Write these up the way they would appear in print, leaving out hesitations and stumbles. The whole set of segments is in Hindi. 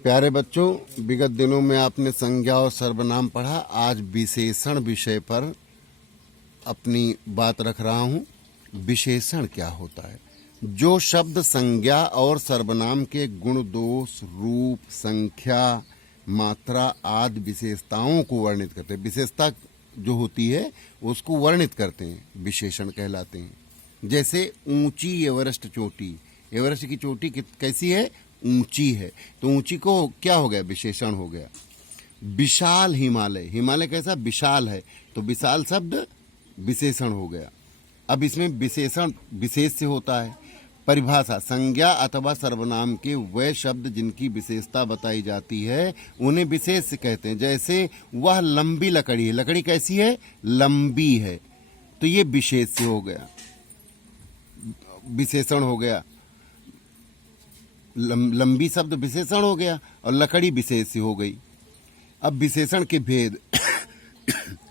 प्यारे बच्चों, विगत दिनों में आपने संज्ञा और सर्वनाम पढ़ा। आज विशेषण विषय पर अपनी बात रख रहा हूँ। विशेषण क्या होता है? जो शब्द संज्ञा और सर्वनाम के गुण, दोष, रूप, संख्या, मात्रा आदि विशेषताओं को वर्णित करते हैं, विशेषता जो होती है उसको वर्णित करते हैं, विशेषण कहलाते हैं। जैसे ऊंची एवरेस्ट चोटी, एवरेस्ट की चोटी कैसी है? ऊंची है, तो ऊंची को क्या हो गया? विशेषण हो गया। विशाल हिमालय, हिमालय कैसा? विशाल है, तो विशाल शब्द विशेषण हो गया। अब इसमें विशेषण विशेष से होता है। परिभाषा, संज्ञा अथवा सर्वनाम के वे शब्द जिनकी विशेषता बताई जाती है उन्हें विशेष कहते हैं। जैसे वह लंबी लकड़ी है, लकड़ी कैसी है? लंबी है, तो ये विशेष से हो गया, विशेषण हो गया। लंबी शब्द विशेषण हो गया और लकड़ी विशेष से हो गई। अब विशेषण के भेद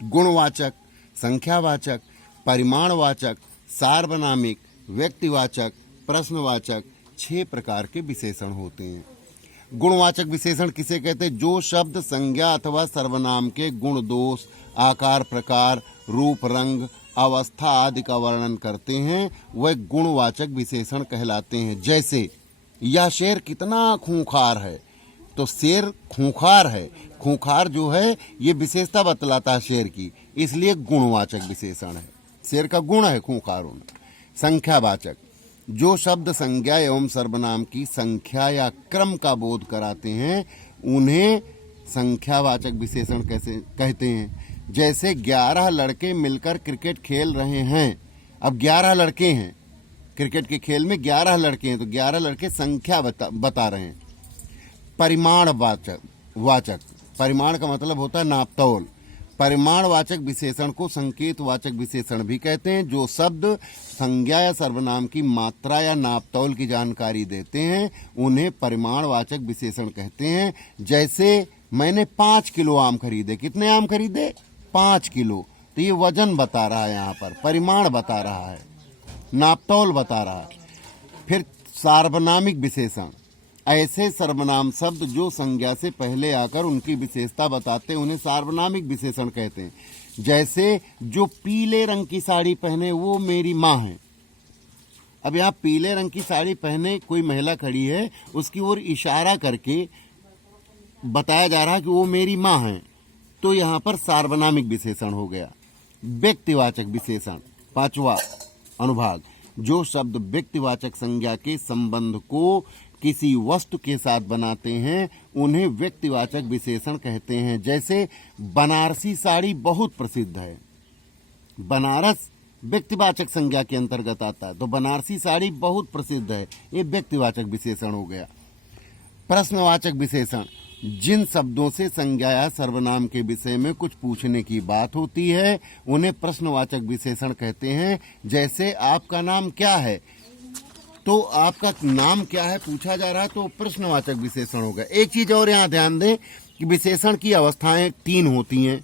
गुणवाचक, संख्यावाचक, परिमाणवाचक, सार्वनामिक, व्यक्तिवाचक, प्रश्नवाचक 6 प्रकार के विशेषण होते हैं। गुणवाचक विशेषण किसे कहते हैं? जो शब्द संज्ञा अथवा सर्वनाम के गुण, दोष, आकार, प्रकार, रूप, रंग, अवस्था आदि का वर्णन करते हैं वह गुणवाचक विशेषण कहलाते हैं। जैसे यह शेर कितना खूंखार है, तो शेर खूंखार है, खूंखार जो है ये विशेषता बतलाता है शेर की, इसलिए गुणवाचक विशेषण है। शेर का गुण है खूंखार होना। संख्यावाचक, जो शब्द संज्ञा एवं सर्वनाम की संख्या या क्रम का बोध कराते हैं उन्हें संख्यावाचक विशेषण कैसे कहते हैं। जैसे 11 लड़के मिलकर क्रिकेट खेल रहे हैं। अब 11 लड़के हैं, क्रिकेट के खेल में 11 लड़के हैं, तो 11 लड़के संख्या बता रहे हैं। परिमाणवाचक, परिमाण का मतलब होता है नापतोल। परिमाणवाचक विशेषण को संकेतवाचक विशेषण भी कहते हैं। जो शब्द संज्ञा या सर्वनाम की मात्रा या नापतोल की जानकारी देते हैं उन्हें परिमाणवाचक विशेषण कहते हैं। जैसे मैंने 5 किलो आम खरीदे। कितने आम खरीदे? 5 किलो। तो ये वजन बता रहा है, यहाँ पर परिमाण बता रहा है, नापतोल बता रहा है। फिर सार्वनामिक विशेषण, ऐसे सर्वनाम शब्द जो संज्ञा से पहले आकर उनकी विशेषता बताते हैं उन्हें सार्वनामिक विशेषण कहते हैं। जैसे जो पीले रंग की साड़ी पहने वो मेरी माँ है। अब यहाँ पीले रंग की साड़ी पहने कोई महिला खड़ी है, उसकी ओर इशारा करके बताया जा रहा है कि वो मेरी माँ है, तो यहाँ पर सार्वनामिक विशेषण हो गया। व्यक्तिवाचक विशेषण, 5वां अनुभाग, जो शब्द व्यक्तिवाचक संज्ञा के संबंध को किसी वस्तु के साथ बनाते हैं उन्हें व्यक्तिवाचक विशेषण कहते हैं। जैसे बनारसी साड़ी बहुत प्रसिद्ध है, बनारस व्यक्तिवाचक संज्ञा के अंतर्गत आता है, तो बनारसी साड़ी बहुत प्रसिद्ध है, ये व्यक्तिवाचक विशेषण हो गया। प्रश्नवाचक विशेषण, जिन शब्दों से संज्ञा या सर्वनाम के विषय में कुछ पूछने की बात होती है उन्हें प्रश्नवाचक विशेषण कहते हैं। जैसे आपका नाम क्या है, तो आपका नाम क्या है पूछा जा रहा है, तो प्रश्नवाचक विशेषण होगा। एक चीज और यहाँ ध्यान दें कि विशेषण की अवस्थाएं 3 होती हैं।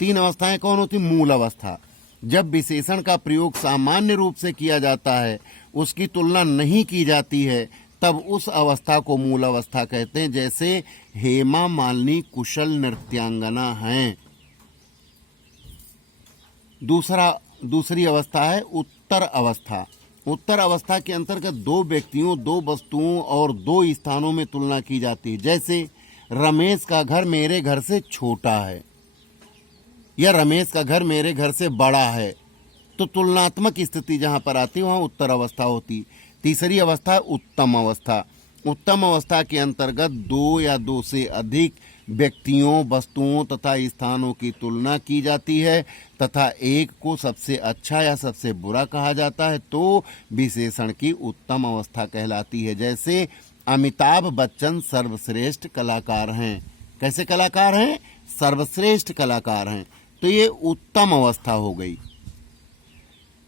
3 अवस्थाएं कौन होती? मूल अवस्था, जब विशेषण का प्रयोग सामान्य रूप से किया जाता है, उसकी तुलना नहीं की जाती है, तब उस अवस्था को मूल अवस्था कहते हैं। जैसे हेमा मालिनी कुशल नृत्यांगना हैं। दूसरी अवस्था है उत्तर अवस्था। उत्तर अवस्था के अंतर्गत 2 व्यक्तियों, 2 वस्तुओं और 2 स्थानों में तुलना की जाती है। जैसे रमेश का घर मेरे घर से छोटा है या रमेश का घर मेरे घर से बड़ा है, तो तुलनात्मक स्थिति जहां पर आती है वहां उत्तर अवस्था होती। तीसरी अवस्था है उत्तम अवस्था। उत्तम अवस्था के अंतर्गत 2 या 2 से अधिक व्यक्तियों, वस्तुओं तथा स्थानों की तुलना की जाती है तथा एक को सबसे अच्छा या सबसे बुरा कहा जाता है, तो विशेषण की उत्तम अवस्था कहलाती है। जैसे अमिताभ बच्चन सर्वश्रेष्ठ कलाकार हैं। कैसे कलाकार हैं? सर्वश्रेष्ठ कलाकार हैं, तो ये उत्तम अवस्था हो गई।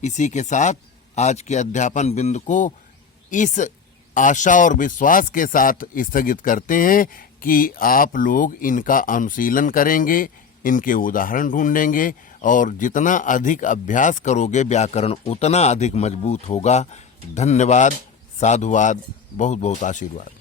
इसी के साथ आज के अध्यापन बिंदु को इस आशा और विश्वास के साथ स्थगित करते हैं कि आप लोग इनका अनुशीलन करेंगे, इनके उदाहरण ढूंढेंगे और जितना अधिक अभ्यास करोगे व्याकरण उतना अधिक मजबूत होगा। धन्यवाद, साधुवाद, बहुत बहुत आशीर्वाद।